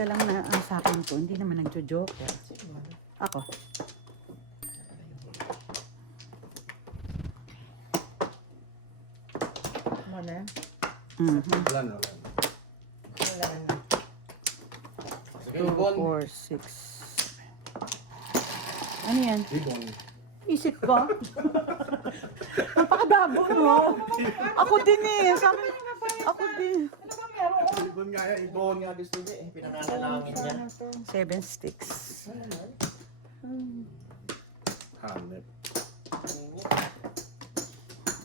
Isa lang na ang sa akin ko, hindi naman nagjo-joker. Ako. Mana? Wala na. Wala na. 2, 4, 6. Ano yan? Ibon. Isip ba? Napakadabo mo. Ako din eh. Sabi, ako din. Ibon nga yan. Ibon nga gusto niya eh. Pinanganalangin niya. 7 sticks. Hanep.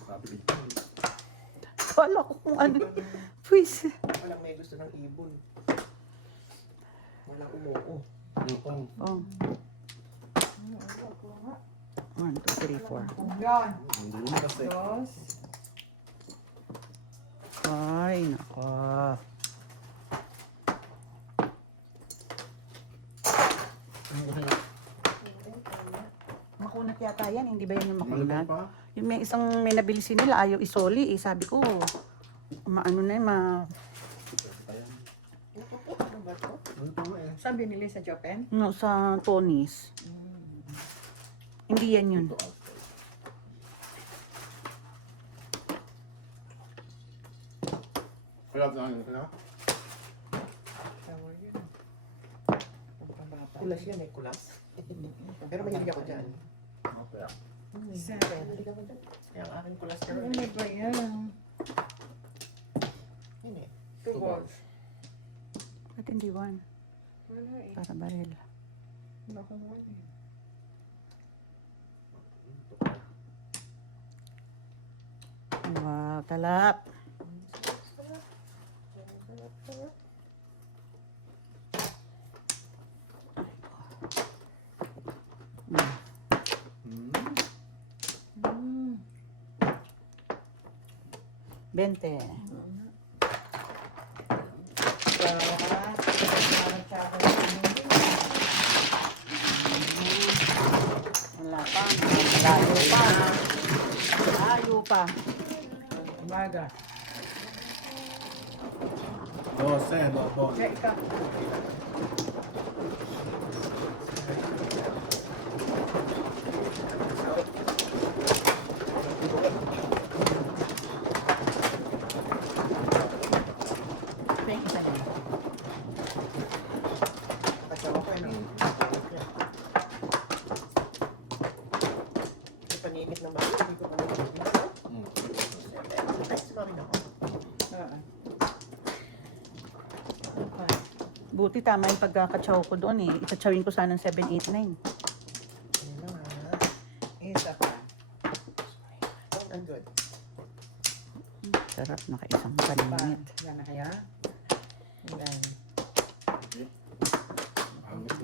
Sabi ko. Kala ko kung ano. Please. Walang may gusto ng ibon. Walang umuo. Oh. 1, 2, 3, 4. Yan. Hindi mo kasi. Dos. Ay, nako. Makunat yata yan. Hindi ba yan yung makunat? Pa? Yung may isang may nabilisin nila, ayaw isoli. Eh, sabi ko, maano na yun, Ano ba to? Ano pa nga eh? Saan binili sa Japan? no, sa Tony's. Hindi yan yun. Ito outside. Kaya na ano kaya? Shower yun. Pagpabata. Kulas yan eh, kulas. Pero mahilig ako dyan. Kaya. Mahilig ako dyan. Kaya ang aking kulas ka Ano ba yan? Yun eh. 2 balls. Ba't hindi one? Wala eh. Para baril. Wala akong one eh. Wow, talap. Hmm. 20. Wala pa. Layo pa. Layo pa. Umaga. 12, bobo. Kaya ikaw. Ito yung isa niya. Kasama ko yun. May panimit naman. Hindi ko panimit. Ay, sumamin ako. Buti tama yung pagkakatsaw ko doon eh. Itatsawin ko sana ng 7, 8, 9. Ayun na nga. Isa pa. Oh, I'm good. Sarap, nakaisang Pa. paningit. Yan na kaya? Yan.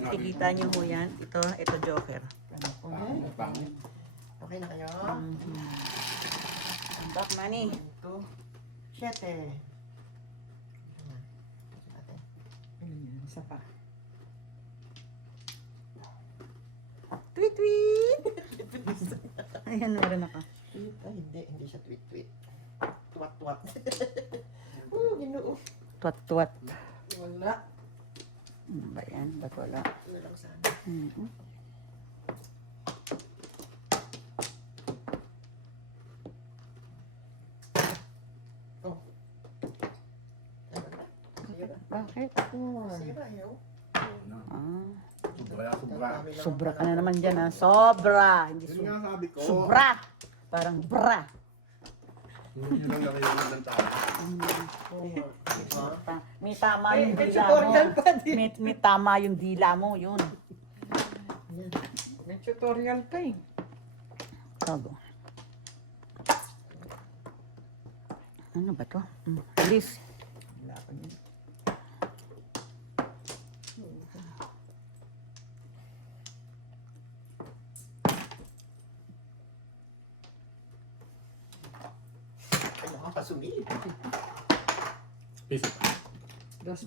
Ikikita niyo mo yan. Ito joker. Ano po? Pangit. Okay na kayo? Back money. 2, 7. Isa pa. Tweet, tweet! Ayan, meron ako. Ay, hindi siya tweet-tweet. Tuwat-tuwat. Ginoo. Twat-twat. Wala. Ano ba yan? Ba't wala? Ano lang sana. Oh. Ano ba? Sige ba? Bakit? Sige ba, ayaw? Ah, Sobra. sobra ka na naman dyan ha. Sobra! Hindi Yun nga sabi ko. sobra! Parang bra! Hindi lang nakailan ng tao. May tama yung May dila mo. tutorial pa din. May tama yung dila mo, yun. May tutorial pa eh. Tago. Ano ba to? Please. Wala pa yun. Ay, nakakasumilip. Piso pa. Dos.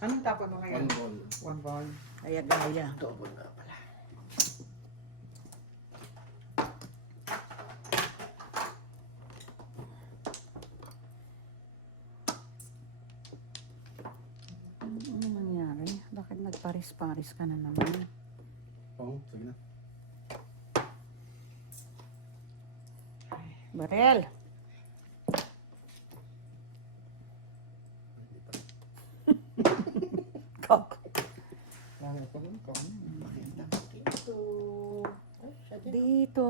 Anong tapon mo kaya? 1 ball. 1 ball. Kaya gaya. Double nga pala. Ano naman yan? Paris-paris ka na naman. Oo, sige na. Barel. Kok. Lalo ko rin ko. Dito. Ay, siya din. Dito.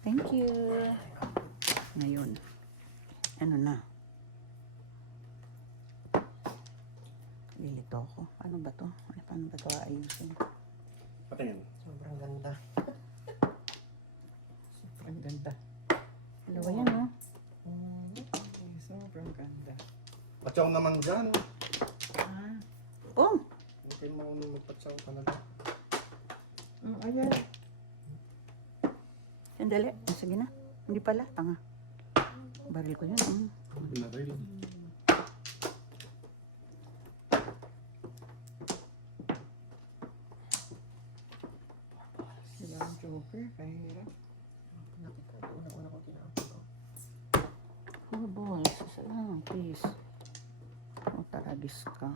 Thank you. Ngayon. Ano na? Lilito ako. Ano ba to? Ay, paano ba to ayusin? Patingin. Sobrang ganda. Ang ganda. Dalawa yan, no? Sobrang ganda. Patsaw naman dyan. Ah, Oh! Hindi kayo marunong magpatsaw talaga. ayan. Sandali. Sige na. Hindi pala. Tanga. Baril ko yun. Hindi na rin. Sila ang joker. Kahirap. Nakita ko. Una-una ko tinapon. 4 balls. Isa lang, please. O, taragis ka.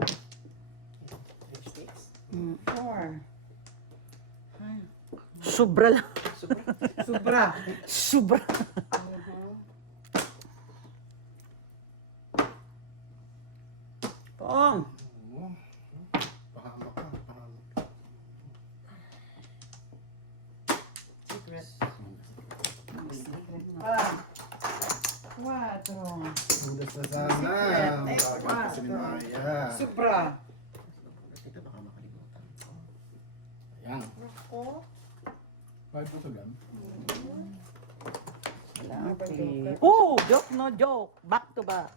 3 sticks. Mm. 4. Sobra lang. Sobra. Sobra. Pong! Oo. Pahamak ka. Pahamak. Secret. Ah. 4. Budas na sana. Bakit kasi ni Maya. Sobra. Ito baka makalimutan ko. Ayan. Ako? Bakit po sa gan? Okay. Oh! Joke no joke. Back to back.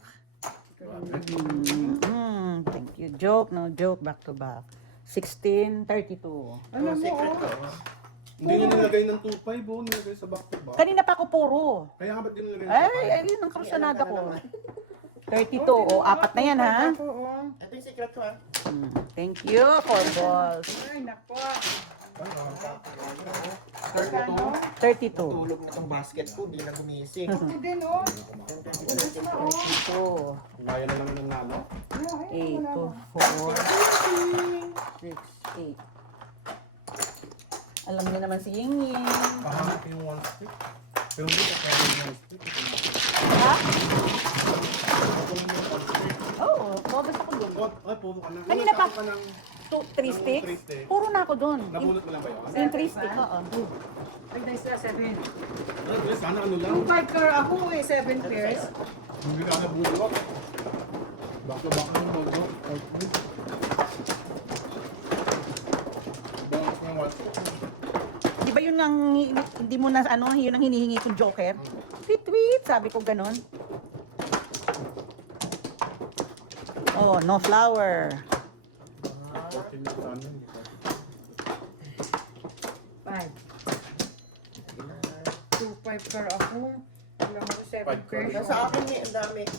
Thank you. Joke no joke. Back to back. 16:32. Alam mo, secret ko. Hindi niya nilagay ng 2.5 oh. Nilagay sa back to back. Kanina pa ako puro. Kaya nga ba't di nilagay ng Ay, ayun ang karusanada ko. 32. O, apat na yan, ha? Ito yung secret ko ha. Thank you for balls. Ay, nako. 32. Tulog na ang basket ko. Hindi na gumising. Ito din, oh. 32. Maya na naman ng nano. 8, 4, 6, 8. Alam niyo naman si Ying Ying. Pahamak yung 1 stick. Pero hindi ka kaya yung 1 stick. Ha? Ako lang yung 1 stick. Oo, mabas ako dun. Ay, puro ka na. Kanina pa. Ka ng, 3 sticks? Three sticks. Puro na ako dun. nabulot mo lang ba yun? Yung 3 sticks, oo. Ay, nice na, 7. Ay, sana ano lang. Yung 5 car ako eh, 7 pairs. Hindi ka nabulot. Back to back ng bulot. Bulot ng 1 stick. Di ba yun ang, hindi mo na, ano, yun ang hinihingi kong joker? Tweet, sabi ko ganon. Oh, no flower. 14 na sana. Hindi ka. 5. 2, 5 car ako. Alam mo, 7 Five car. pairs. Nasa akin eh. Ang dami. Oo.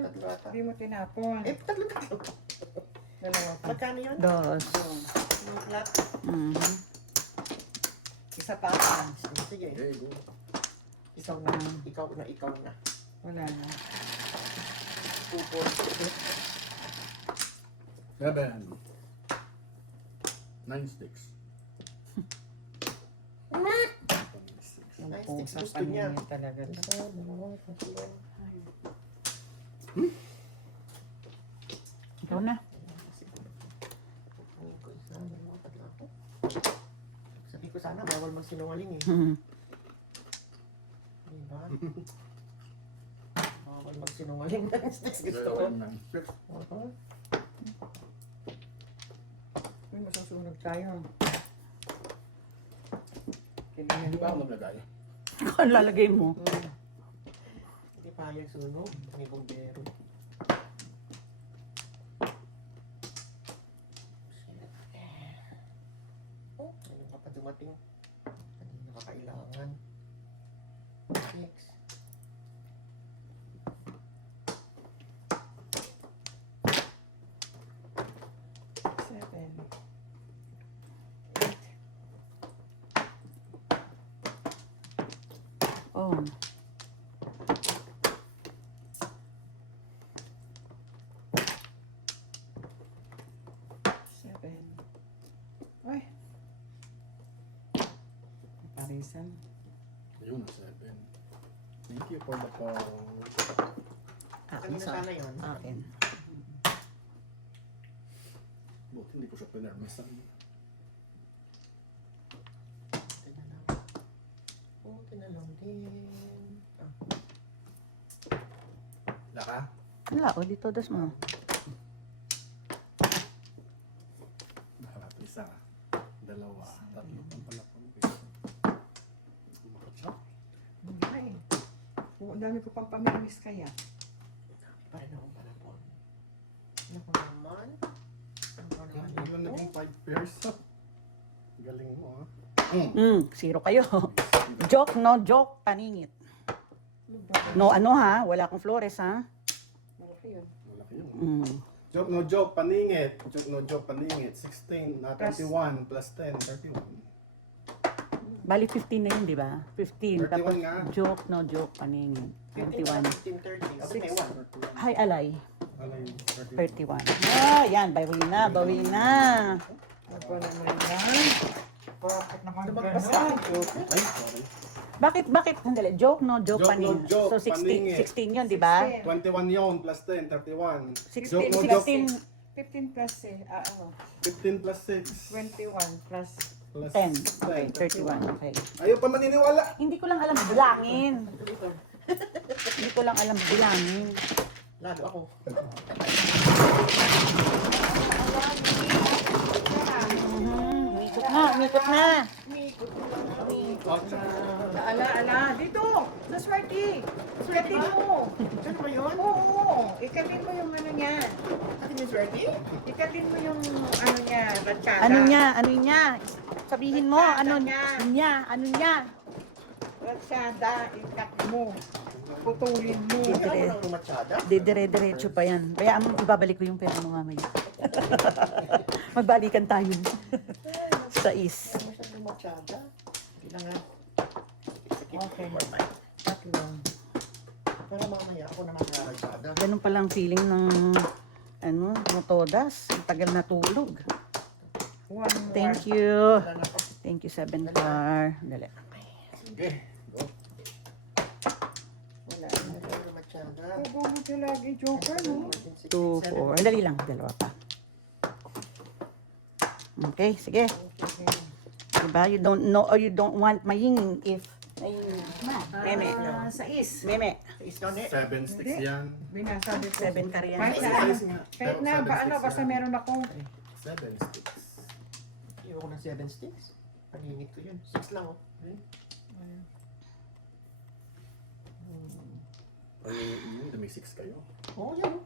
Tatlo ata. Hindi mo tinapon. Eh, tatlo. Dalawa pa. Magkano yun? Dos. Yung flat. Mhm. Isa pa. Sige. Okay, go. Ikaw na. Ikaw na. Wala na. 2, 4, 7. 9 sticks. Yung Nice, pusa gusto pa niya. niya talaga. Ikaw na. Sabi ko sana, bawal magsinungaling eh. Mhm. Diba? Bawal magsinungaling. Gusto ko. 9 sticks. Uy, masusunog tayo. Hindi pa ako naglagay. Ano lalagay mo? Hindi payag sunog. May bumbero. Oh, ayun ka pa dumating. Hindi na kakailangan. 6. Oh. Arisan. Ayun, 7. Thank you for the call. Kanina sana yun. Akin. Buti hindi ko siya pinarmesan. Buti na lang din. Laka? Wala, o dito das mo. Lahat. Isa. Dalawa. Tatlo. Ang pala po. Ay. Ang dami ko pang pamimiss kaya. Pa rin akong palapon. Naku naman. Ano lang naging 5 pairs? Galing mo, ha? Zero kayo. Joke, no joke, paningit. No ano ha, wala akong flores ha. Malaki yun. Malaki yun. Mm. No joke, paningit. Joke, no joke, paningit. 16, 21, plus 10, 31. Bali 15 na yun, di ba? 15. 31 Tapos nga. joke, no joke, paningit. 21. 15:30. Ako may 1. Hi, alay. Ano yung 31. Ah, yan, bawi na, bawi na. Ako naman yan. Bakit naman Lumagpas gano'n? Ay, sorry. Bakit, sandali, joke, no joke, Joke, no paningit. joke, So 16, paningit. 16 yun, di ba? 21 yun, plus 10, 31. 16, Joke, no joke, 16, 15 plus ano, 15 plus 6. 21 plus Plus 10. Okay, 31, okay. Ayaw pa maniniwala. Hindi ko lang alam bilangin. Hindi ko lang alam bilangin. Lalo ako. Umikot na, umikot na. Ala, dito! Sa Smarty! Ikatin mo! Saan ba yun? Oo! Ikatin mo yung ano niya. Atin yung swerte? Ikatin mo yung ano niya, ratsyada. Ano niya? Sabihin mo, ano niya? Ratsyada, ikat mo. Putulin mo. Hindi ako nang lumatsada. Dire-diretso pa yan. Kaya ibabalik ko yung pera mo mamaya. Magbalikan tayo. Sa is. Hindi mo siya lumatsada. Hindi lang nga. Okay. Tatlo. Pero mamaya ako naman naratsada. Ganun palang feeling ng motodas. Ang tagal na tulog. One more. Thank you. Wala na ako. Thank you, 7 car. Dali. Sige. Go. Wala na ako lumatsada. Huwag mo siya lagi, Joker, no? 2, 4. Dali lang. Dalawa pa. Okay, sige. Diba? You don't know or you don't want mayingin if Meme. Sais. Meme. Is doon eh. 7 sticks yan. Binasabi ko. 7 car yan. Kahit na, Size nga. kahit Pero na, seven ba, ano, sticks basta yan. meron ako. 7 sticks. Ayoko ng 7 sticks. Paningit ko yun. 6 lang oh. Ay, may 6 kayo. Oo yan.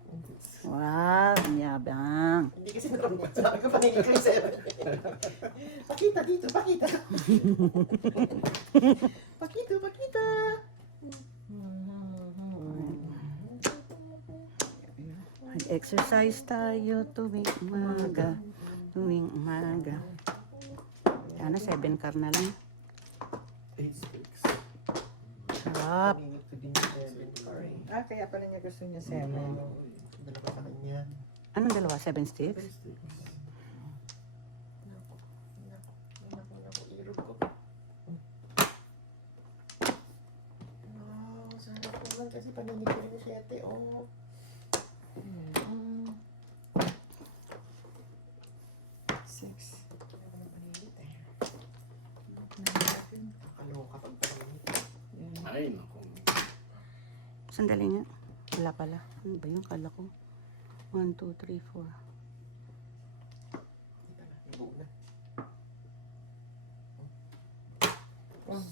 Wow, ang yabang. Hindi kasi nakamot. Sabi ko paningit ko yung 7. Pakita dito, pakita. Pakita. Mag-exercise tayo tuwing umaga. Sana 7 car na lang. 8 sticks. Sarap. Paningit ko din yung 7 car eh. Ah, kaya pala niya gusto niya 7. Dalawa sa kanya. Anong dalawa? 7 sticks? 7 sticks. Naku, irog ko. No, sana ko man kasi paningit ko rin yung 7 oh. Six. Nakaloka pag paningit. Ay, naku. Sandali nga. Wala pala. Ano ba yung kala ko? 1, 2, 3, 4. Ibu na.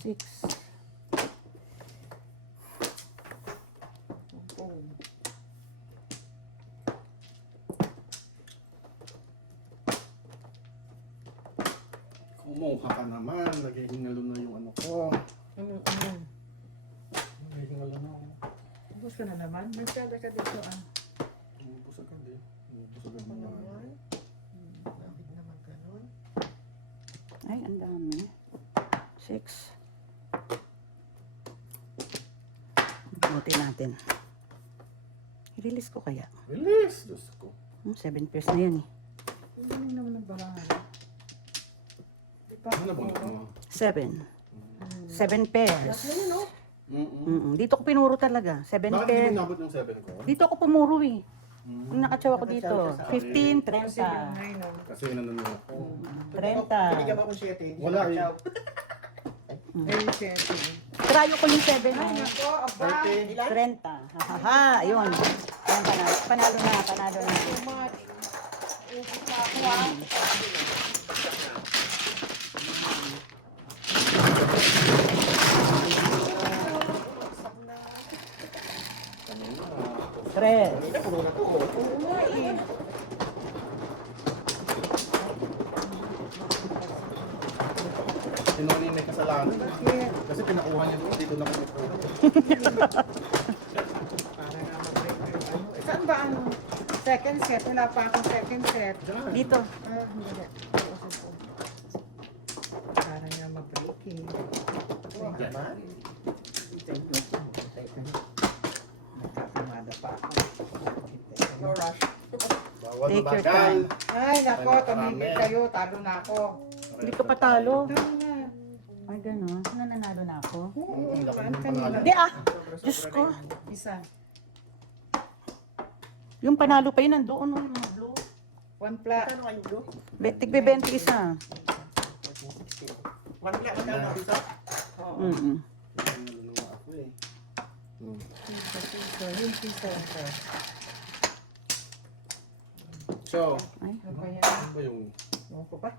6. Oh. Kumuha ka naman. Nagigingalo na yung ano ko. Ano? Nagigingalo na ako. Ubus ka na naman. Magsada ka dito, ah. Umubos agad eh. Umubos agad Ano na. naman? Bakit naman ganun? Ay, ang dami. 6. Buti natin. I-release ko kaya. Release! Diyos ko. 7 pairs na yun eh. Ang galing naman ng barangan. Diba? Ano ba? 7. 7 pairs. Ano yun, no? Dito ko pinuro talaga. 7 Bakit hindi pairs. mo nabot ng 7 ko? Dito ako pumuro eh. Mm. Yung nakatsaw ako dito. 15, Kasi 30. yung 9, no? Kasi nanonood ako. 30. Binigyan mo akong 7. Hindi Wala siya eh. chow. Very sensitive. Trayo ko yung 7. Ay, nako, aba. 30. 30. Hahaha, ayun. Ayan, panalo na, panalo na. Too much. Ubi pa ako, ah. Tres. Kanina, puro na to. Oo nga, eh. Sinoni may kasalanan. Bakit? Kasi pinakuha niya dito na kumukuha. Para nga mag-break yung ano. Saan ba ang second set? Wala pa akong second set. Dito. Hindi. Para nga mag-break eh. Yaman. Nagkapimada pa ako. No rush. Bawal Take your mabagal. time. Ay, nako, tumigil kayo. Talo na ako. Hindi ka patalo. Talo na. Ay, gano'n. Nananalo na ako. Oo, Ang laki naman ng kanina. panalo. Hindi ah. Diyos ko. Isa. Yung panalo pa yun, nandoon. Yung mga blue. One pla. Kano kayo, bro? Tigbe 20 isa. 14, 16. One plate, magkano dito? Oo. Mm-mm. Nanalo naman ako eh. Piso. Yung piso. So, Ay, Ano ba yan? ano ba yung... Ano ko pa?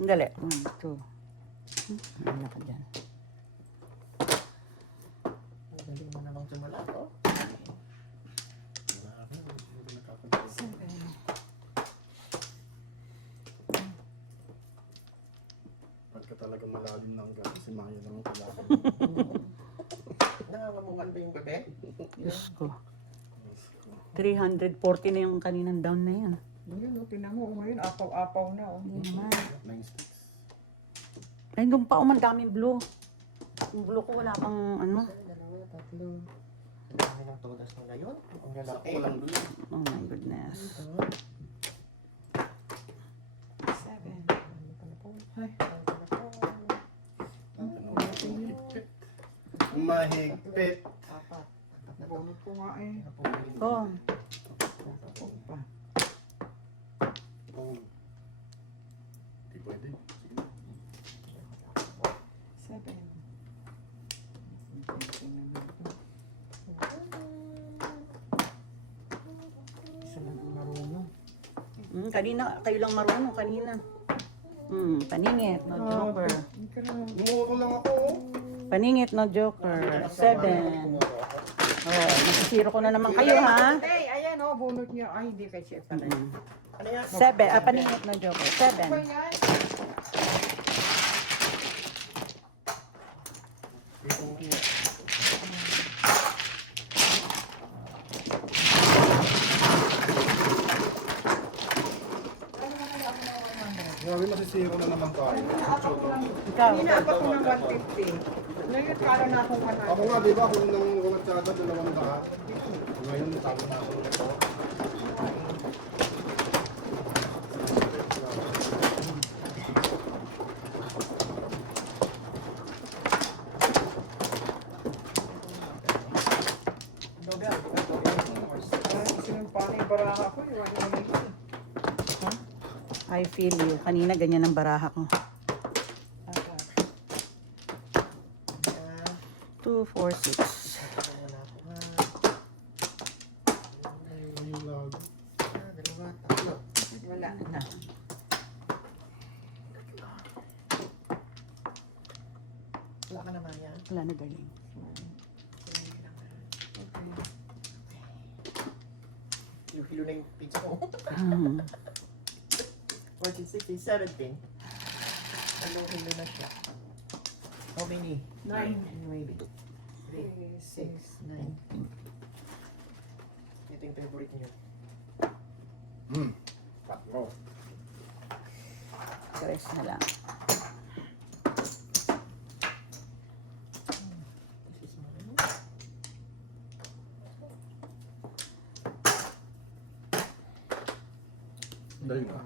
dali. 1, 2. Ano ka dyan? Galing mo namang tumula, oh. Pagka talaga malalim ng gas, si Maya lang ang kailangan. Nangangamukan ba yung bebe? Diyos ko. 340 na yung kaninang down na yan. Ngayon, oh, tinan mo. Ngayon, apaw-apaw na. Oh. Hindi naman. 9 sticks. Ay, doon pa, man daming blue. Yung blue ko wala pang ano. Dalawa, tatlo. Ang dami ng todas mo na yun. Ang lalaki. Sakto lang dun. Oh my goodness. Seven. Ay, Ano, mahigpit. Mahigpit. apat. Bunot ko nga eh. Oh, Pa. Oh. Di pwede. Sige. Seven. Isa lang ang marunong. kanina, kayo lang marunong kanina. Paningit, no joker. Hindi ka lang. Gumuha lang ako. Oh. Paningit, no joker. 7. Oh, nasisiro ko na naman kayo, ha? Hey, ayan oh, bunot niya. Ay, hindi kay Chef pala. Ano yan? 7. Paningit, no joker. Ano ba 7. yan? Grabe, masisiro na naman tayo. Ikaw. Kanina pa ko ng 150. Ngayon, kala na akong Ako nga, di ba, kung nang watsada, 200. Ngayon, talo na ako nito. Sinumpanay baraha ko. Yung ano yun. I feel you. Kanina ganyan ang baraha ko. 2, 4, 6. Wala. Na. Wala ka naman yan. Wala na galing. Hilo-hilo na yung pizza ko. Hmm. 14, 16, 17. Hilo-hilo na siya. How many? 9. 9. 3, 6. 9. Ito yung favorite niyo. Tatlo. 3 na lang. This is mine. Dali na.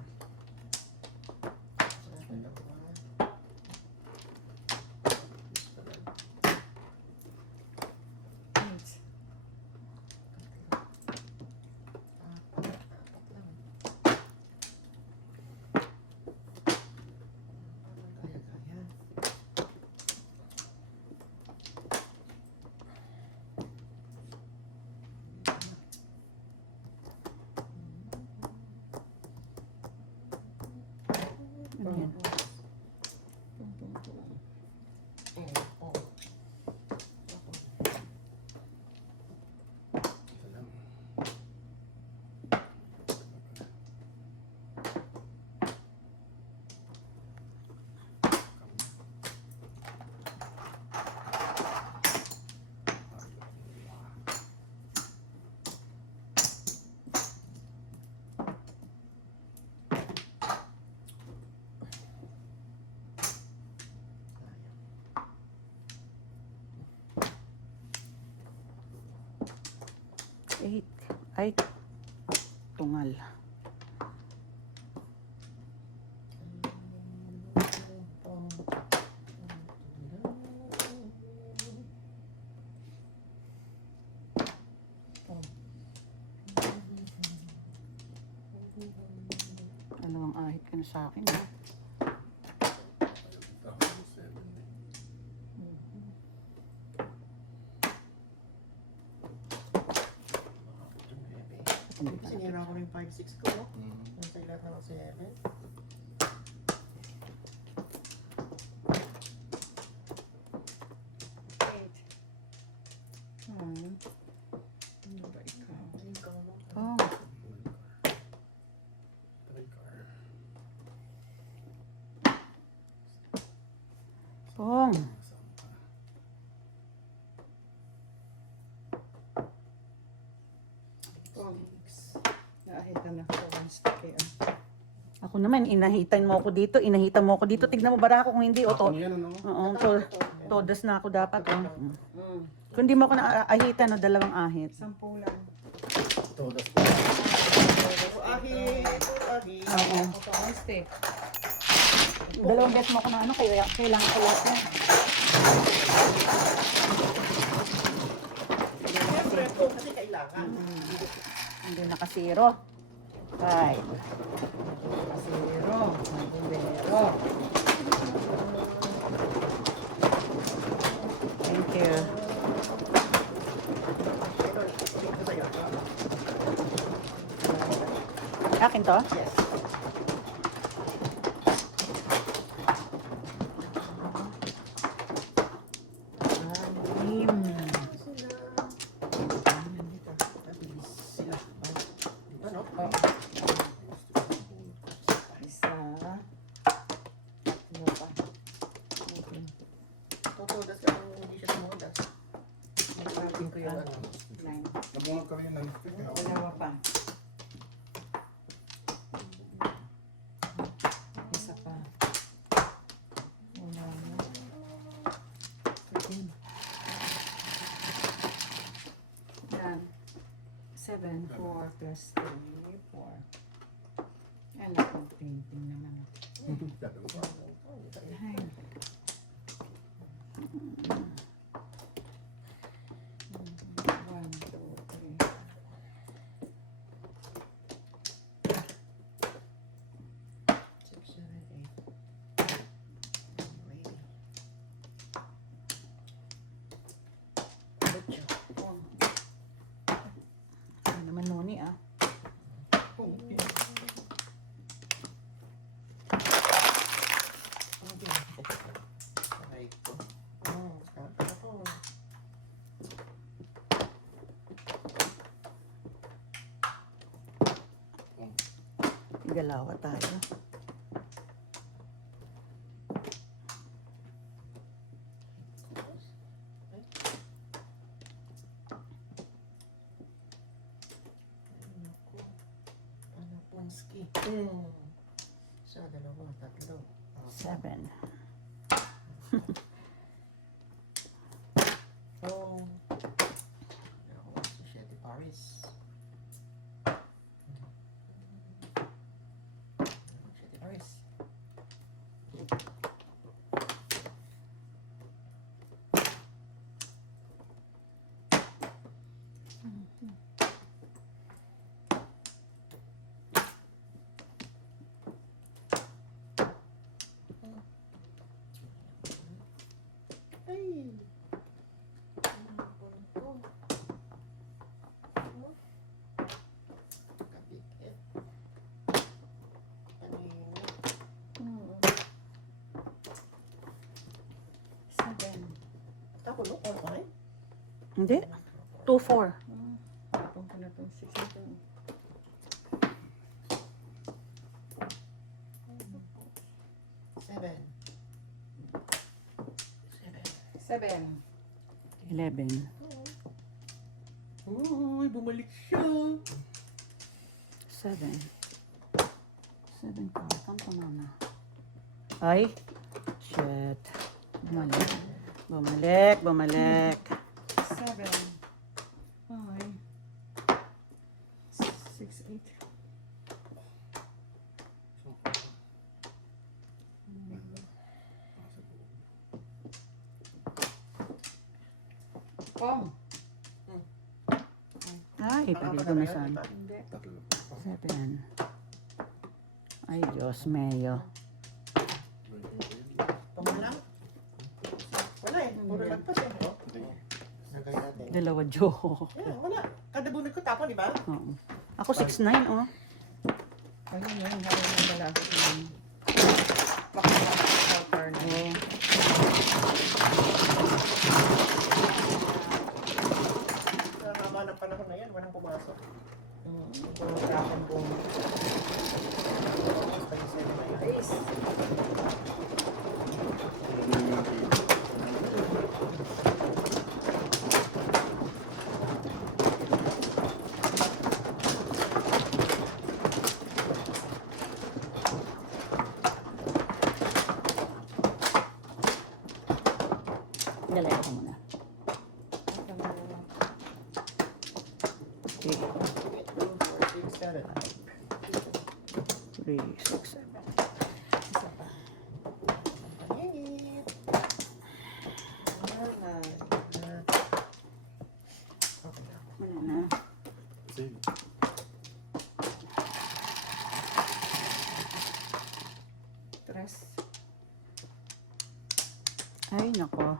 8. Ay, tungal. Dalawang ahit ka na sa akin. Ha? Sinira ko rin 5-6 ko, no? Nasa lahat ng 7. Ano ba ikaw? Oh, pong. Oh, naahitan na ako 1 stick eh. Ako naman, inahitan mo ako dito. Inahitan mo ako dito. Tignan mo bara ako kung hindi. O, Ako yan, ano? Oo, todas na ako dapat. Oh. Mm. Kung di mo ako naahitan, no, dalawang ahit. 10 lang. Todas po. Ahit! Oo. Ito, 1 stick. Dalawang beses mo ako na ano, kailangan ko lahat yan. Siyempre po, kasi kailangan. Hindi nakasiro. 5. Kasero. Bombero. Thank you. Ito sa'yo. Akin to? Yes. Anim. Nabilis sila. Ano? Isa. Ano pa? Tutudas ka kung hindi siya tumudas. Nagpapin ko yung ano. 9. Nabunod kami ng Dalawa pa. Isa pa. Wala na. 13. Yan. 7, 4 plus 3, 4. Ano kung painting naman. Ay. One, two, three. Six, seven, eight. Maybe. Ocho. Ano naman noni ah. Aray ko. Ako. Galawa tayo. Ano punski? Isa, dalawa, tatlo. 7. Oh. Ako, si Shetty Paris. Shetty Paris. Ay! Ano po? Kapikit. Kanina. 7. Ako, no? All right? Hindi. 2, 4. Tapon ko na itong 6 ito. Seven. 7. 11. Uy, bumalik siya. 7. 7 ka. Kanto na. Ay. Shit. Bumalik. Bumalik. Bumalik. 7. Ay. Pong. Ay, pwede ko na saan. Hindi. Tatlo. 7. Ay, Diyos mayo. Pang lang? Wala eh. Puro lagpas eh. Oh. Nagay natin. Dalawa joke. Yeah, wala. Kada bunod ko tapon, di ba? Oo. Ako 6'9", oh. Ayun yun. Ayun yung lalaki yun. Baka Oh. Sa haba ng panahon na yan, walang pumasok. Puro tapon po. Ace. Dali ako muna. Okay. 3, 6, 7. Isa pa. Pangingit. Okay na. Wala na. Save. Tres. Ay, nako.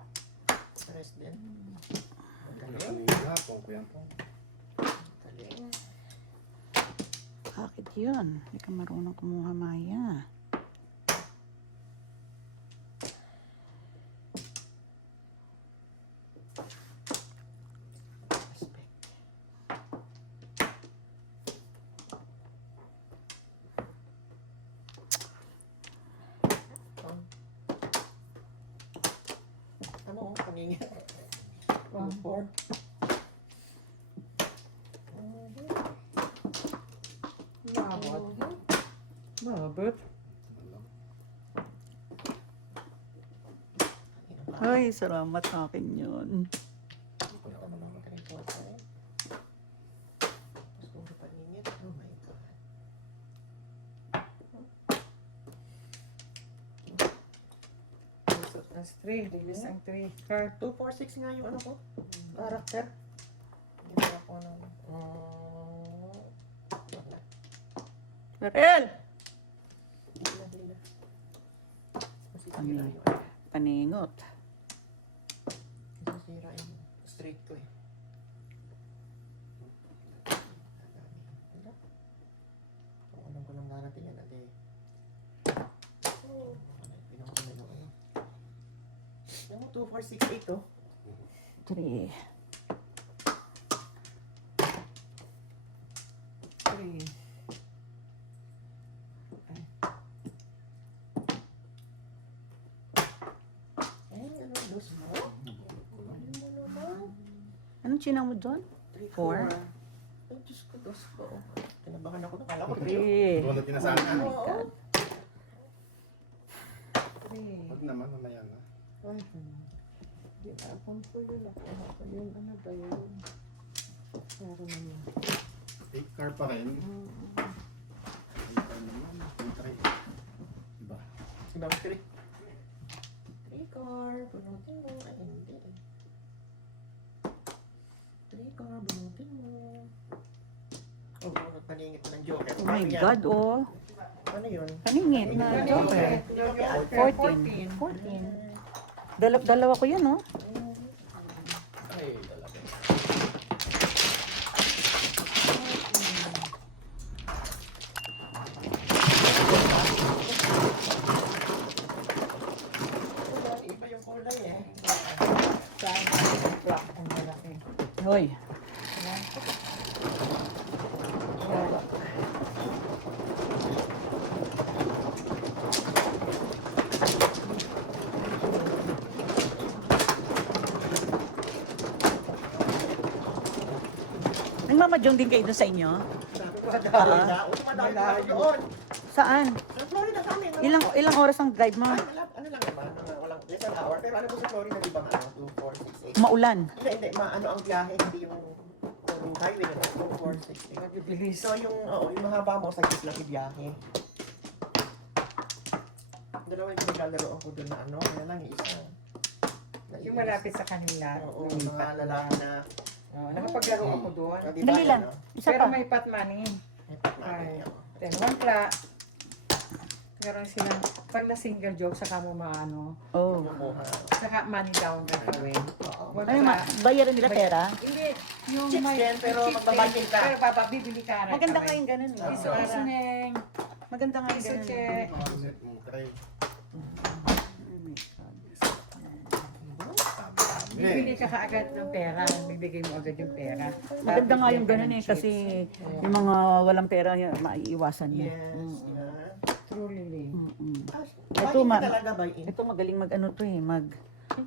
Rest din. Ano Magaling. yung hapon ko yan po? Galing. Bakit yun? Hindi ka marunong kumuha, Maya. Respect. Ano? Pangingit. 1-4. Mabot. Mabot. Ay, salamat sa akin yun. Punta mo naman ka rin po. Tapos kung paningit, oh my God. Plus 3. Release ang 3. Card. 2, 4, 6 nga yung ano ko. Character. Ginawa ko ng... wala. Perel! Hila, hila. Masisira Ano yun? yung Paningot. masisira yung straight ko eh. Hila. Kung alam ko lang darating yan, ate. Pinang ko na yung ano. Yung 2, 4, 6, 8 oh. 3. 3. Eh, ano, dos mo? Ano mo naman? Anong china mo doon? 4. Ay, Diyos ko, dos ko. Tinabahan ako, nakala ko 3. 3. Doon na tinasabi. Oh my God. 3. Huwag naman, mamaya na. Ay, ginapon ko yun. Nakuha ko yun. Ano ba yun? Meron na yun. 8 car pa rin. 8 car naman. 3. Diba? Ibang 3. 3 car, bunutin mo. Ay, hindi. 3 car, bunutin mo. Oh, bunot paningit ng Joker. Oh my Ano yan? God, oh. Ano yun? Paningit na joker. 14. 14. Dalawa ko yan, oh. Ay, talaga. Wala, iba yung kulay eh. Saan? Black ang malaki. Hoy. Nagmamadyong din kayo doon sa inyo? Madami tayo doon. Saan? Sa Florida sa amin. Ilang oras ang drive mo? Ay, ano lang naman, walang less than hour. Pero ano po sa Florida, di ba ano, 2, 4, 6, 8? Maulan. Hindi, ano ang biyahe, hindi yung highway na 2, 4, 6, 8. Magbibilis. So yung mahaba mo, sa lang yung biyahe. Dalawa yung pinaglalaro ako doon na ano, kaya lang yung isa. Yung malapit sa kanila. Oo, mga lalaki na. Nakapaglaro ako doon. Di ba, Dali lang. ano? Isa Pero pa. may pot money. May patnagay ako. Then, one pla. Meron silang, pag na single joke, saka mo maano, Oh. Kumuha. saka money down gagawin. Oo. One Ano, pla. bayaran nila pera? Hindi. Yung Chips may din, pero chips magbabudget din, ka. Pero bibili ka rin. Maganda nga yung ganun. eh. Iso, Ah. iso neng. Maganda nga yung Iso, ganun. che. Set mong tray. Bibili ka kaagad ng pera. Bibigay mo agad yung pera. Maganda nga yung Bibigyan ka ganun ng eh. chips. Kasi yung mga walang pera, maiiwasan niya. Yes, yan. Truly. Ito, Buy-in ma- ka talaga, buy-in. Ito magaling mag ano to eh, mag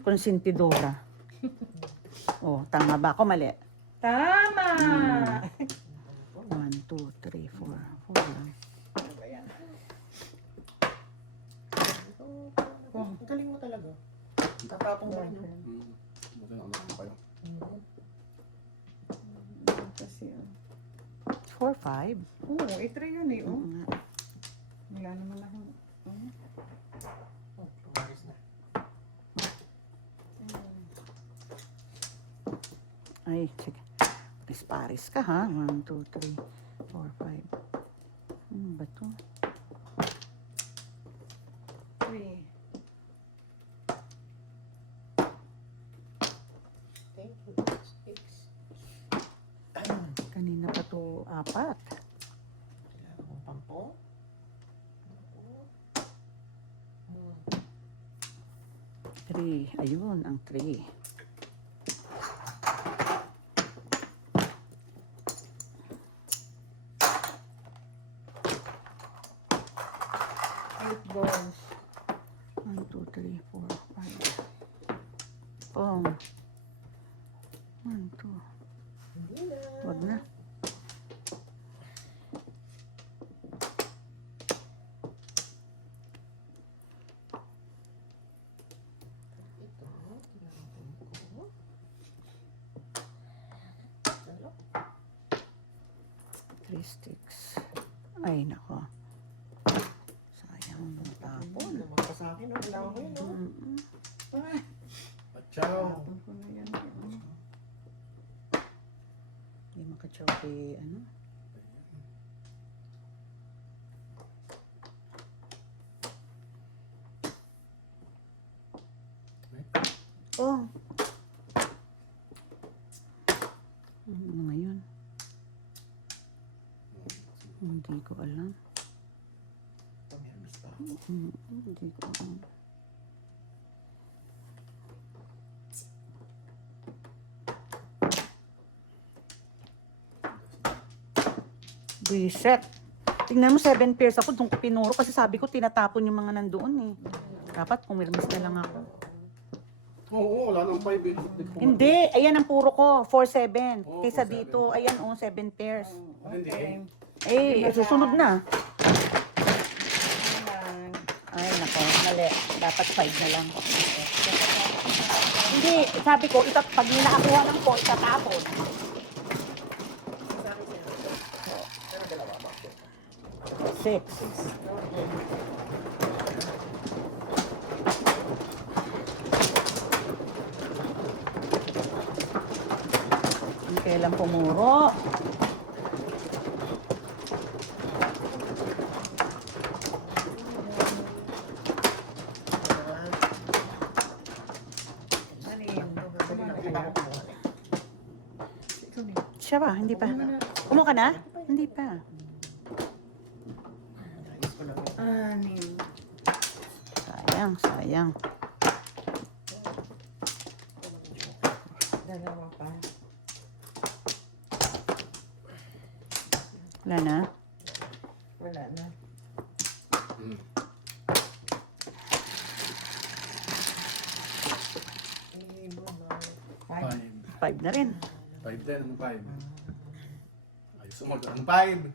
konsentidora. Oh, tama ba ako? Mali. Tama! 1, 2, 3, 4. 4 lang. Ang galing mo talaga. Tatapong mo rin. no? Buti na ano kayo. Kasi, 4, 5. oo, itry yun eh. Oh. Oo nga. Wala naman ako. Oh, tumaris na. Ay, sige. Paris ka ha. 1, 2, 3, 4, 5. Ano ba to? 3. Thank you. Six. Kanina pa to 4. Kailangan mong pampong. 3. Ayun, ang 3. Eight balls. 1, 2, 3, 4, 5. Pong. 1, 2. Hindi na. Wag na. Ito. Tinatapon ko. Dalo. 3 sticks. Ay, nako. Sayang ang tapon. Naman pa sa akin. Ang langoy, no? Ciao. Tapon ko na yan. Hindi makachoke, ano? Oh. Ano ngayon? Hindi ko alam. Pamirbis pa. Hindi ko alam. Reset. Tingnan mo, 7 pairs ako. Doon ko pinuro kasi sabi ko tinatapon yung mga nandoon eh. Dapat pumirmis na lang ako. Oo, wala nang 5 eh. Hindi, ayan ang puro ko. 4-7. Oh, Kaysa 4-7. dito, ayan 7 pairs. Hindi. Eh, susunod na. Naman. Ay, nako, mali. Dapat 5 na lang. Hindi, sabi ko, pag nakakuha ng 4, itatapon. Sa akin sa'yo. Pero dalawa ba? 6. Kailan pumuro? Ano yun? Nakita ko kumuha. Ito na. Siya ba? Hindi pa. Kumuha ka na? Hindi pa. Ayos ko lang. Ano yun? Sayang, sayang. Dalawa pa. Wala na? Wala na. Hmm. Five. 5 na rin. 5 din. Anong 5? Ayos mo. Anong 5?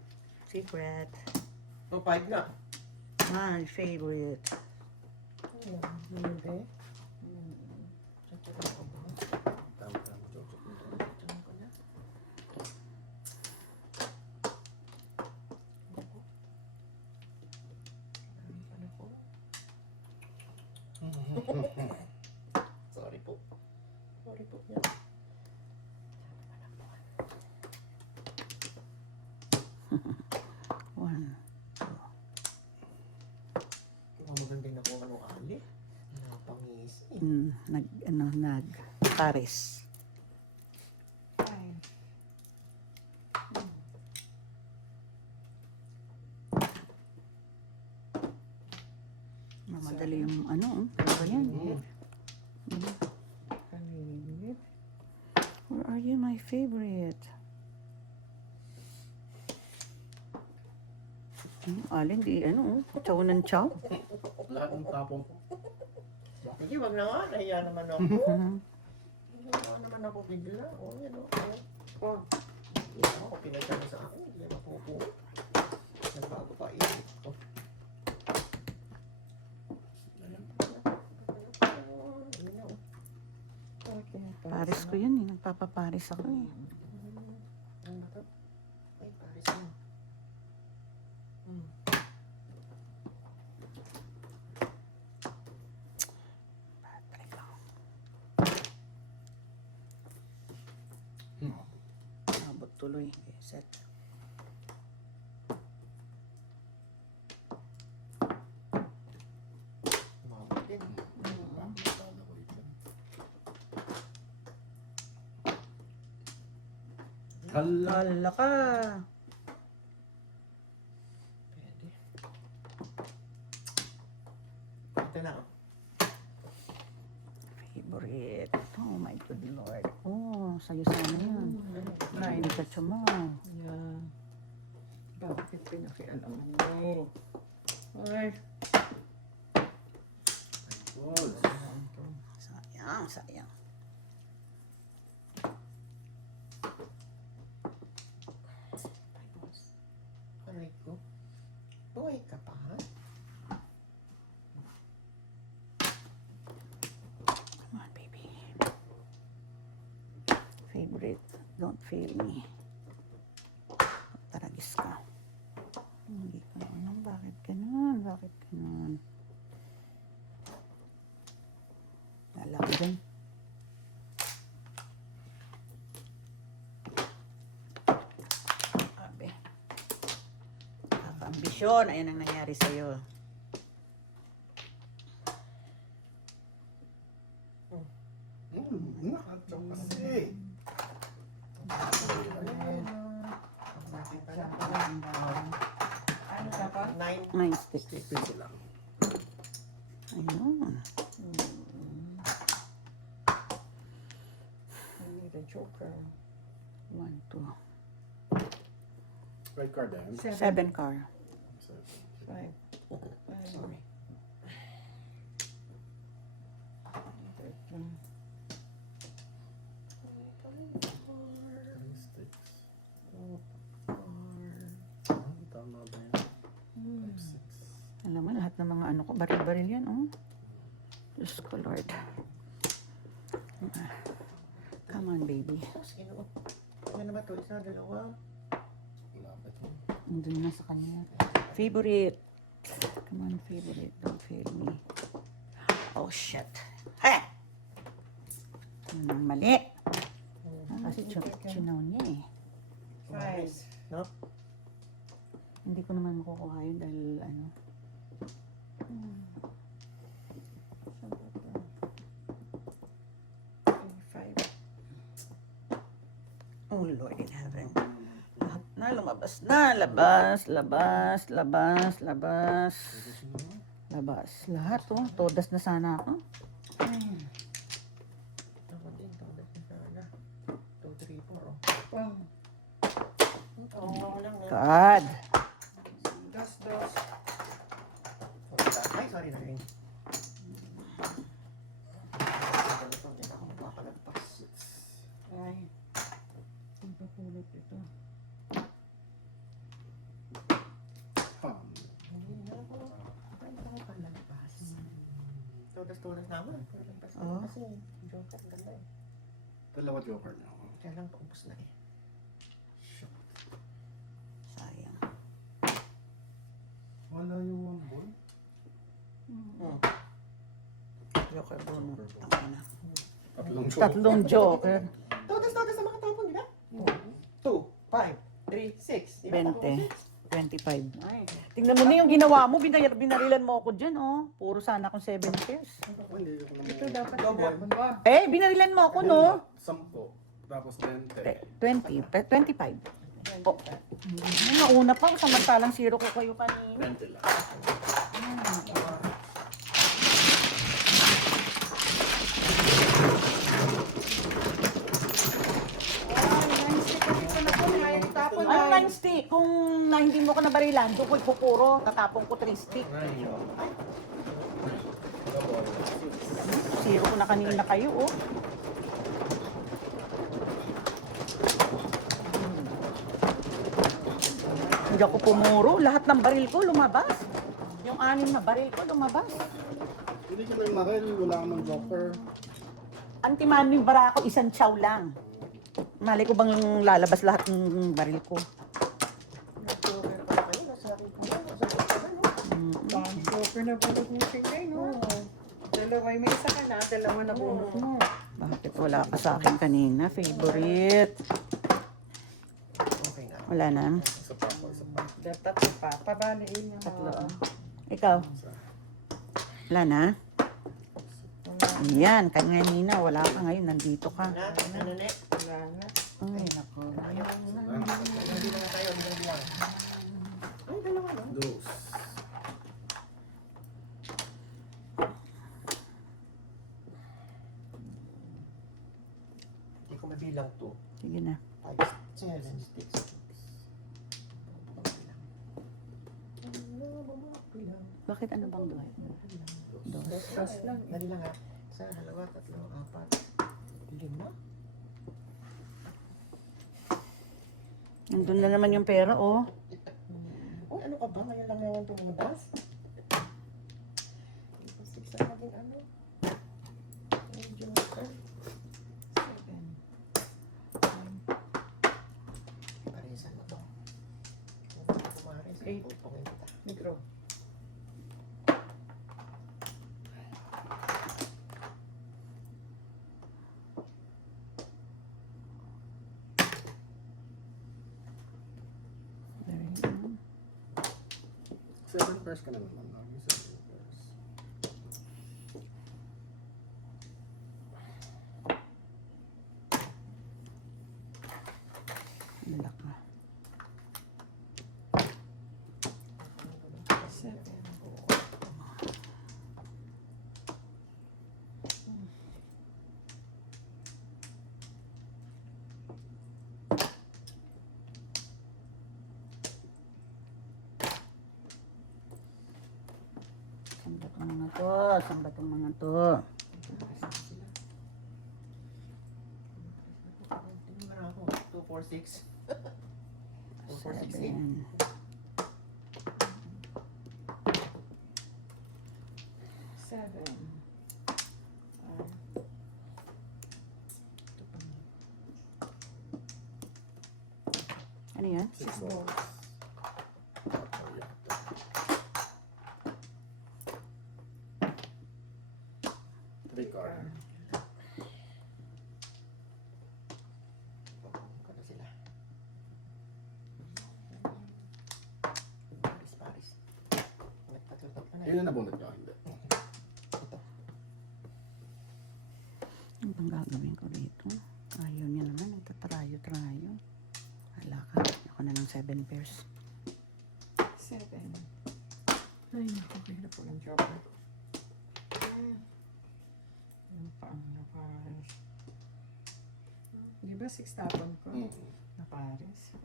Secret. So, 5 na. My favorite. Hindi. Tama, tama. Sorry po. easy. Pares. Five. Mamadali yung ano, ano ba yan? Kalimit. Where are you, my favorite? Alin, di ano, chow ng chow. Lahat ng tapong. Sige, wag na nga. Nahiya naman ako. Nahiya naman ako bigla. O, yan o. Oh, Hindi ako pinagkano sa akin. Hindi na po. Nagbago pa isip ko. okay. Pares ko yun eh, nagpapapares ako eh. Ano ba to? Ay, Paris mo. Abot tuloy. Okay, set. Umabot din. Hala. Hala ka. Pwede. Ito na. Favorite. Oh my good lord. Oh, sa'yo sana yan. Hindi ka chumaw. Yeah. Bakit pinakialaman mo? Ay. Good. Sayang, sayang. Aray ko. Buhay ka pa, ha? Come on, baby. Favorite. Don't fail me. Taragis ka. Hindi ka naman. Bakit ganun? Bakit ganun? Lalaki din. Abe. Ambisyon. Ayan ang nangyari sa'yo. Nakachok kasi. Ano ka pa? 9. Nine sticks. Peso lang. Ayun. I need a joker. 1, 2. Right card yan. 7 car. Five. Sorry. Tama ba yan? 5, 6. Alam mo, lahat ng mga ano ko, baril-baril yan, oh. Diyos ko, Lord. Come on, baby. Sige na. Ano ba ito? Isa, dalawa. Lapit mo. Nandun na sa kanya. Favorite. Come on, favorite. Don't fail me. Oh, shit. Hey! Mali. Kasi chinaw niya eh. Five. No? Hindi ko naman makukuha yun dahil ano. Five. Oh, Lord in heaven. Lahat na lumabas na. Labas, labas, labas, labas. Labas. Lahat, oh. Todas na sana ako. Tama din. Tama din. Sana. 2, 3, 4. Oh. Wow. Oo lang. God. Dos. Ay, sorry na rin. Hindi ako mapapalagpas. Ay. Ang papulot ito. Hindi na ako. Hindi ako palagpas. Todas naman. Palagpas Oo. Kasi joker, ganda eh. Dalawa joker niya ako. Kaya lang paubos na eh. Sayang. Wala yung one boy. Joker bunot. Tama na. Tatlong joker. Tatlong joker. Todas sa mga tapon, di ba? 2, 5, 3, 6. 20. 25. Ay. Tingnan mo na yung ginawa mo. Binarilan mo ako dyan, oh. Puro sana akong 7 pairs. Hindi ko naman dapat Double. tinapon mo. Eh, binarilan mo ako, no? 10. Tapos 20. 25. Oh. Nauna pa, samantalang zero ko kayo kanina. 20 lang. Ano 9 stick? Kung hindi mo ko nabarilan, doon ko ipupuro. Tatapon ko 3 stick. Double. Zero ko na kanina kayo, oh. Hindi ako pumuro. Lahat ng baril ko lumabas. Yung 6 na baril ko lumabas. Hindi ka lang maril, wala ka ng joker. Anti-manuing bara ako, isang chow lang. Mali ko bang lalabas lahat ng baril ko? Nag-cover pa kayo. Nasabi ko na. Nasabi ko na, no? Ang super na bulog mo siya kayo, no? Dalawa, may isa ka na, dalawa na bulog mo. Bakit wala ka sa akin kanina? Favorite. Okay na. Wala na. Isa pa ako, isa pa. Tatlo pa, pabaliin mo. Tatlo. Ikaw? Wala na? Ayan, kanina wala ka ngayon, nandito ka. Na, ano na? Wala na. Ay, nako. Ayaw na. Hindi na nga tayo. Hindi lang. Ay, dalawa na. Dos. Hindi ko mabilang to. Sige na. 5, 7, 6. Bakit ano bang duhay? Dos lang. Dali lang ha. Isa, dalawa, tatlo, apat, 5. Nandun na naman yung pera, oh. Uy, ano ka ba? Ngayon lang naman tumabas? Isa na din ano? Medyo parisan mo to. Kumaris. 8. Negro. There you go. 7 pairs ka na naman. Lagi 7 pairs. Malak na. 7. Saan ba itong mga to? Saan ba itong mga to? Tingnan mo na ako. 2, 4, 6. 2, 4, 6, 8. 7. Seven. Ano yan? 6 balls. Ako yata. Three card. Kano sila? Paris, Paris. Tatlo-tatlo na. Yun na nabunod ka, hindi. Ano bang gagawin ko dito? Ayaw niya naman. Nagtatrayo-trayo. Wala ka. Ako na ng 7 pairs. 7. Ay, naku, kaya po ng joker. Ano pa ang napares? Di ba 6 tapon ko? Napares.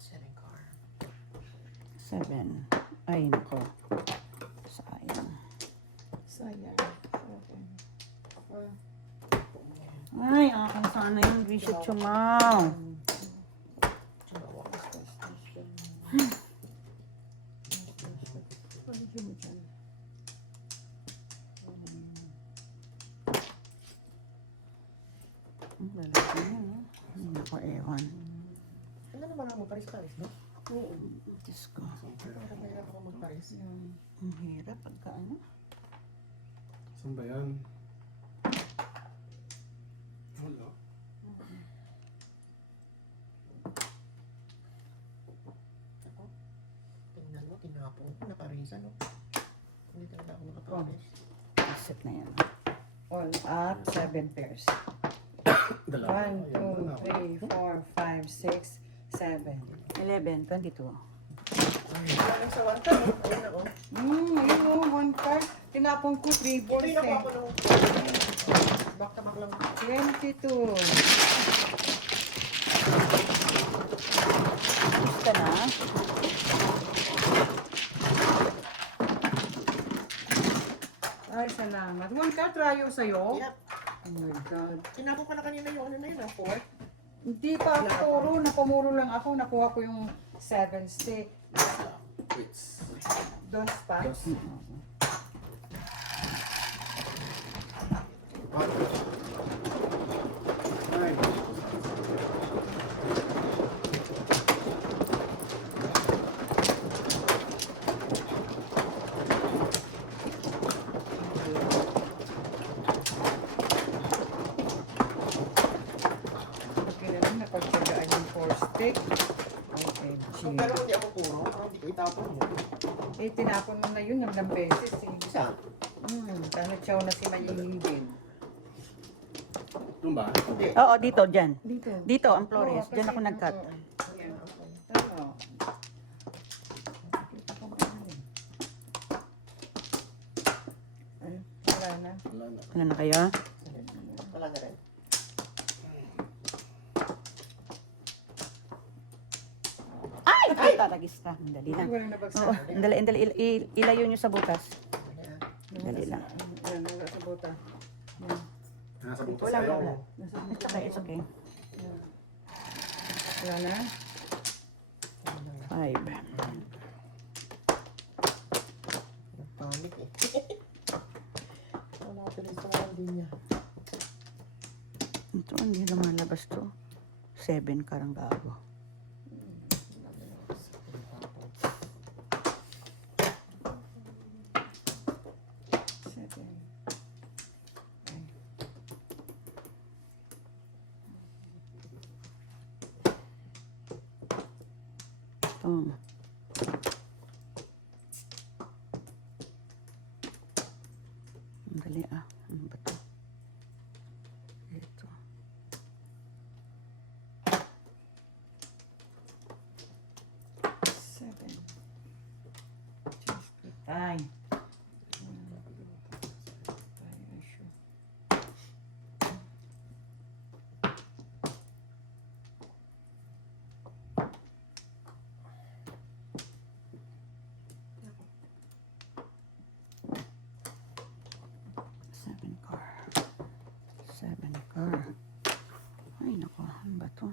Seven car. 7. Ay, nako. Sayang. Sayang. 7. Ay, akin sana yung visit chumaw. Ang lalaki niya, no? Ay, nako, ewan. Ano naman ako Paris-Paris, no? Oo. Diyos ko. Parang mahirap ako mag-Paris. Ang hirap pagka ano. Saan ba yan? Wala. Tingnan mo, tinapon ko. Naparisan, no? Hindi talaga ako nakapares. Set na yan. All up, 7 pairs. Dalawa. 1, 2, 3, 4, 5, 6, 7. 11, 22. Wala lang sa one time, no? Ayun ako. Ayun o, 1 card. Tinapon ko 3 balls Hindi na eh. ako nung... Back to back lang. 22. Gusto na? Ay, salamat. 1 card rayo sa'yo? Yep. Oh my God. Tinapon ko na kanina yung ano na yun, 4. Hindi pa ako turo. Napamuro lang ako. Nakuha ko yung 7 stick. Wait. Dos pa. Dos. Ay. Okay na lang. Napagsagaan yung 4 stick. So, OMG. pero hindi ako puro. Parang hindi ko itapon mo. Eh, tinapon mo na yun ng beses eh. Isa. Kahit siya na si Maying din. Doon ba? Hindi. Oo, dito, dyan. Dito. Dito, ang Flores. Oo, Dyan ako kasi- nag-cut. oo. Ayan, okay. Tama. Kita ko ba ano eh? Ay, wala na. Wala na. Ano na kayo? Wala na rin. Ay! Tatagis ka. Dali Ay, lang. wala na bagsak. Oo, dali, dali. Ilayo nyo sa butas. Wala. Dali lang. Yan, wala sa bota. Nasa butas Wala, tayo. wala. Nasa It's okay, it's okay. Yan. Wala na? 5. Nagpanik eh. Wala ko rin sa mga linya. Ito, hindi lumalabas to. 7 karang gago. Seven. Ito. Ang dali ah. Ano ba to? Ito. Seven. Ay. Seven car. Ay, naku. Ano ba to?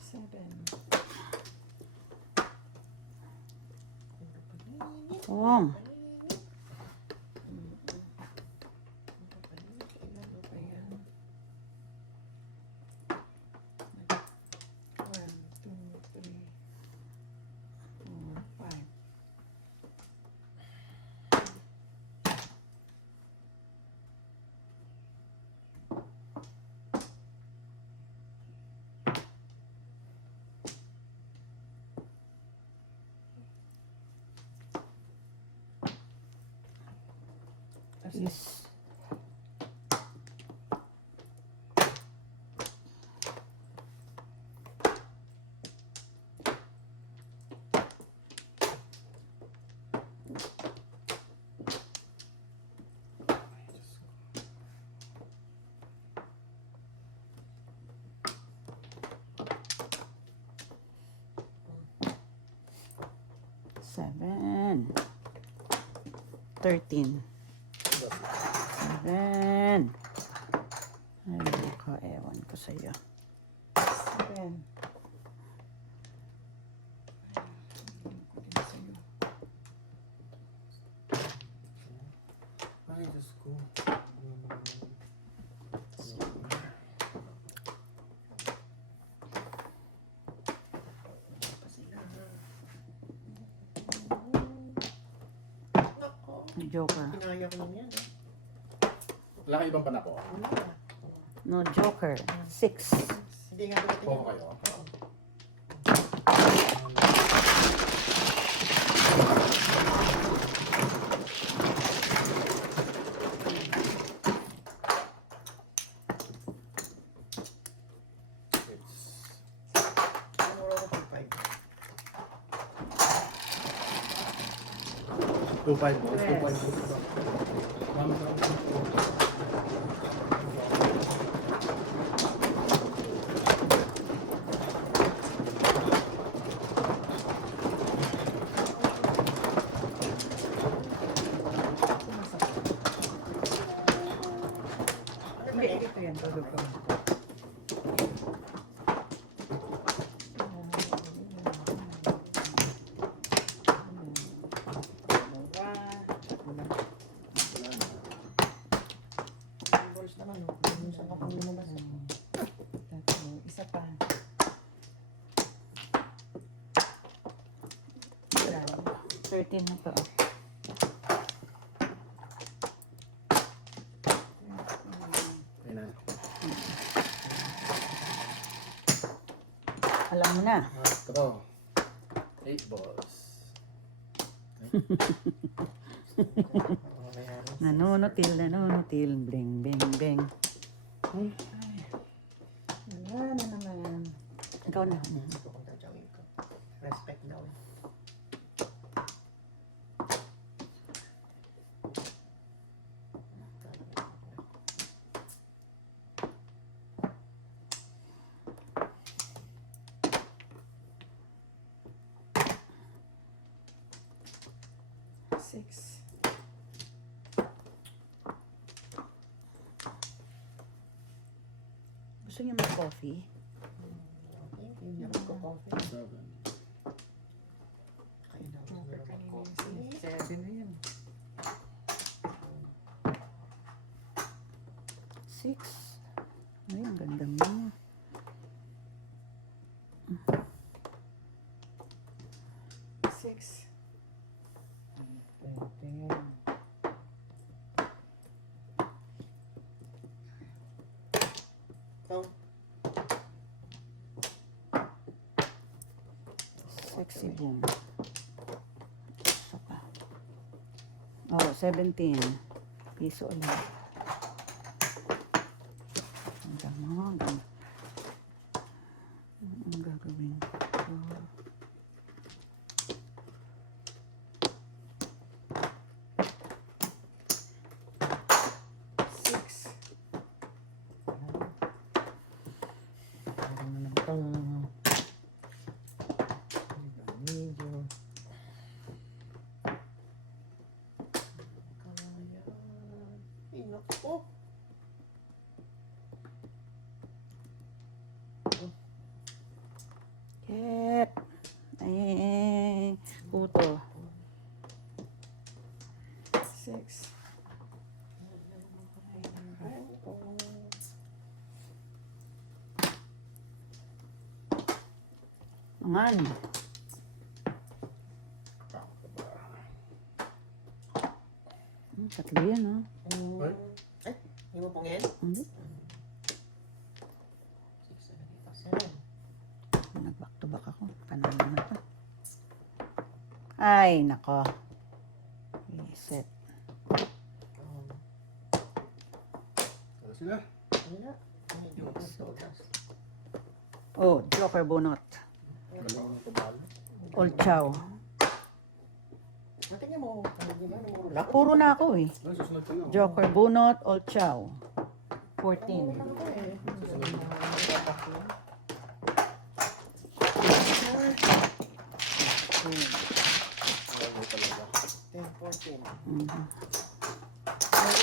Seven. Oh. Ayan. 1, 2, 3, 4, 5. Is. Seven. 13. 7. Ay, naka, ewan ko sa'yo. 7. Ay, Diyos ko. Joker. Kinaya ko lang yan. Eh. Wala kang ibang panako. Wala na. No, Joker. 6. Hindi nga dumating Oo yan. kayo. Oo. Ano raw ako 5? 2-5. Yes. Ano Hindi, ba ito yan. Todo ko. Balls naman, no? Yung sa kapag lumabas. Tatlo. Isa pa. Wala. 13 na to. Ayun na. Alam mo na. Ito. 8 balls. Nanunutil, nanunutil. Bling, bling, bling. Wala na naman. Ikaw na. Ito kung tatawin ko. Respect daw. Eh. Six. Gusto niyo mag-coffee? Okay, hindi ako ko-coffee. 7. Kaya daw Okay, siguro kanina mag-coffee. yung 7 na yun. 6. Ay, ang ganda mo. Six. Count. Sexy boom. Isa pa. Oh, 17. Piso ulit. Ang ganda. Ang ganda. Ang gagawin ko. Six. Parang naman to. Medyo. Kaya. Ay, naku. Ket. Ay, puto. Six. Angan. Tatlo yan, oh. Ay. Eh, hindi mo pong yan? Hindi. 6, 7, 8, 7. Nag-back to back ako. Panalo na to. Ay, nako. Reset. Ano sila? Wala. Ay, joke na to. Oh, Joker Bunot. Dalawang tubal. Old Chow. Tingnan mo. Ano di ba? Wala. Puro na ako eh. Ano susunod ka na? Joker Bunot, Old Chow. 14. Ano talaga? 10, 14. Mhm. Ano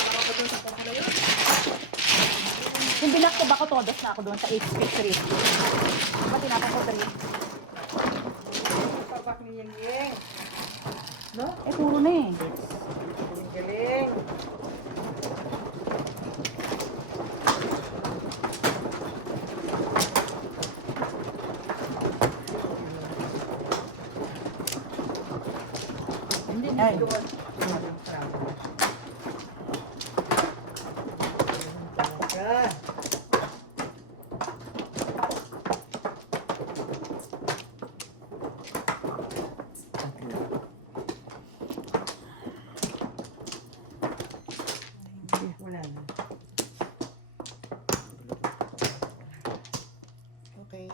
Yung binak ko ba ko todos na ako doon sa 8 speed 3. Diba tinapon ko 3? Pabak ni Yang Yang. No? Eh, puro na eh. Ang galing. Hindi Ay. Parang trapo. Wala na. Okay.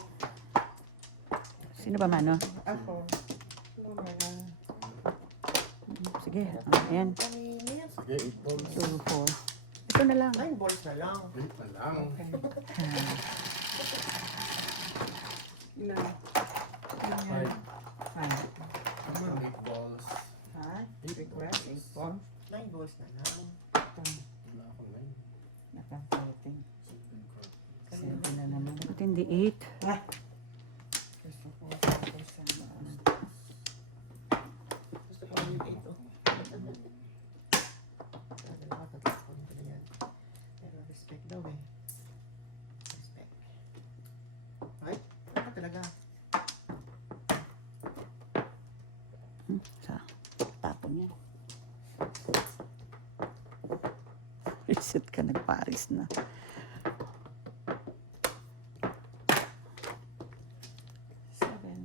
Sino ba mano? Ako. Wala. Sige. Ayan. Kanina yan. Sige, 8 balls. 2, 4. Ito na lang. 9 balls na lang. 8 na lang. Okay. Ilan? 5. Five. 8 balls. Ha? 8 Request, balls. 8 balls. 9 balls na lang. Ito. Wala akong 9. Nakaka-voting. 7 na naman. Ba't hindi 8? Ah! Gusto ko sa Gusto ko yung 8 oh. Sabi na ako, tatlong ko na yan. Pero respect daw eh. Respect. Ay, ano talaga? Sa tapon niya. Reset ka, nagparis na. Seven.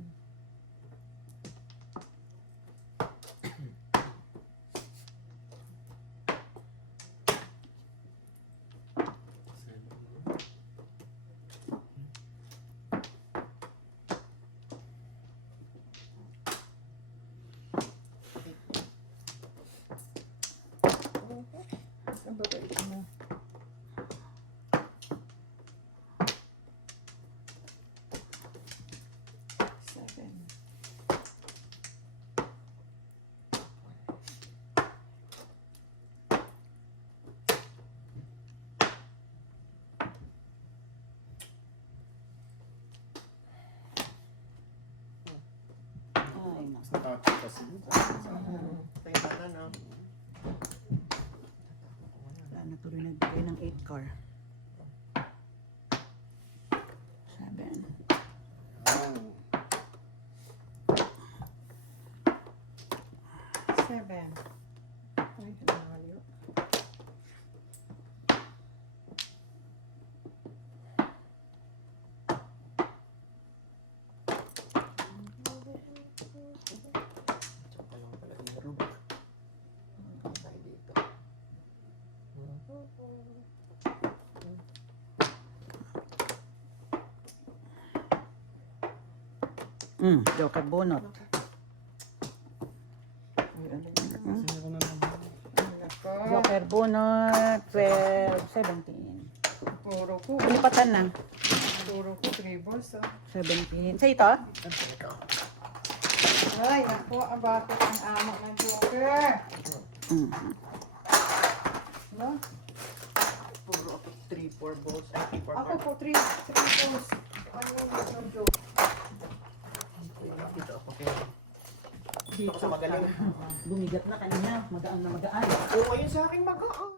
Ang babait mo. Seven. Ay, nasa. Natakot kasi. Tayo ba na, no? Wala na tuloy nagbigay ng 8 car. 7. Seven. Ay, nakaliw. Tsaka pa lang pala yung room. Tayo dito. Joker bunot. Ay, ano yun? Sino ko na lang. Ay, nako. Joker bunot. 12, 17. Puro ko. Ulipatan na. Puro ko. 3 balls, ah. 17. Sa ito? Ito. Ay, nako. Ang bakit ang amo ng Joker. Mm. No? Puro ako 3-4 balls. Ay, 3-4 Ako balls. po, 3 balls. Ano yung joke? Dito ako kaya. Dito ako sa magaling. Bumigat na kanina. Magaan na magaan. Oo, ayun sa akin mag-aan.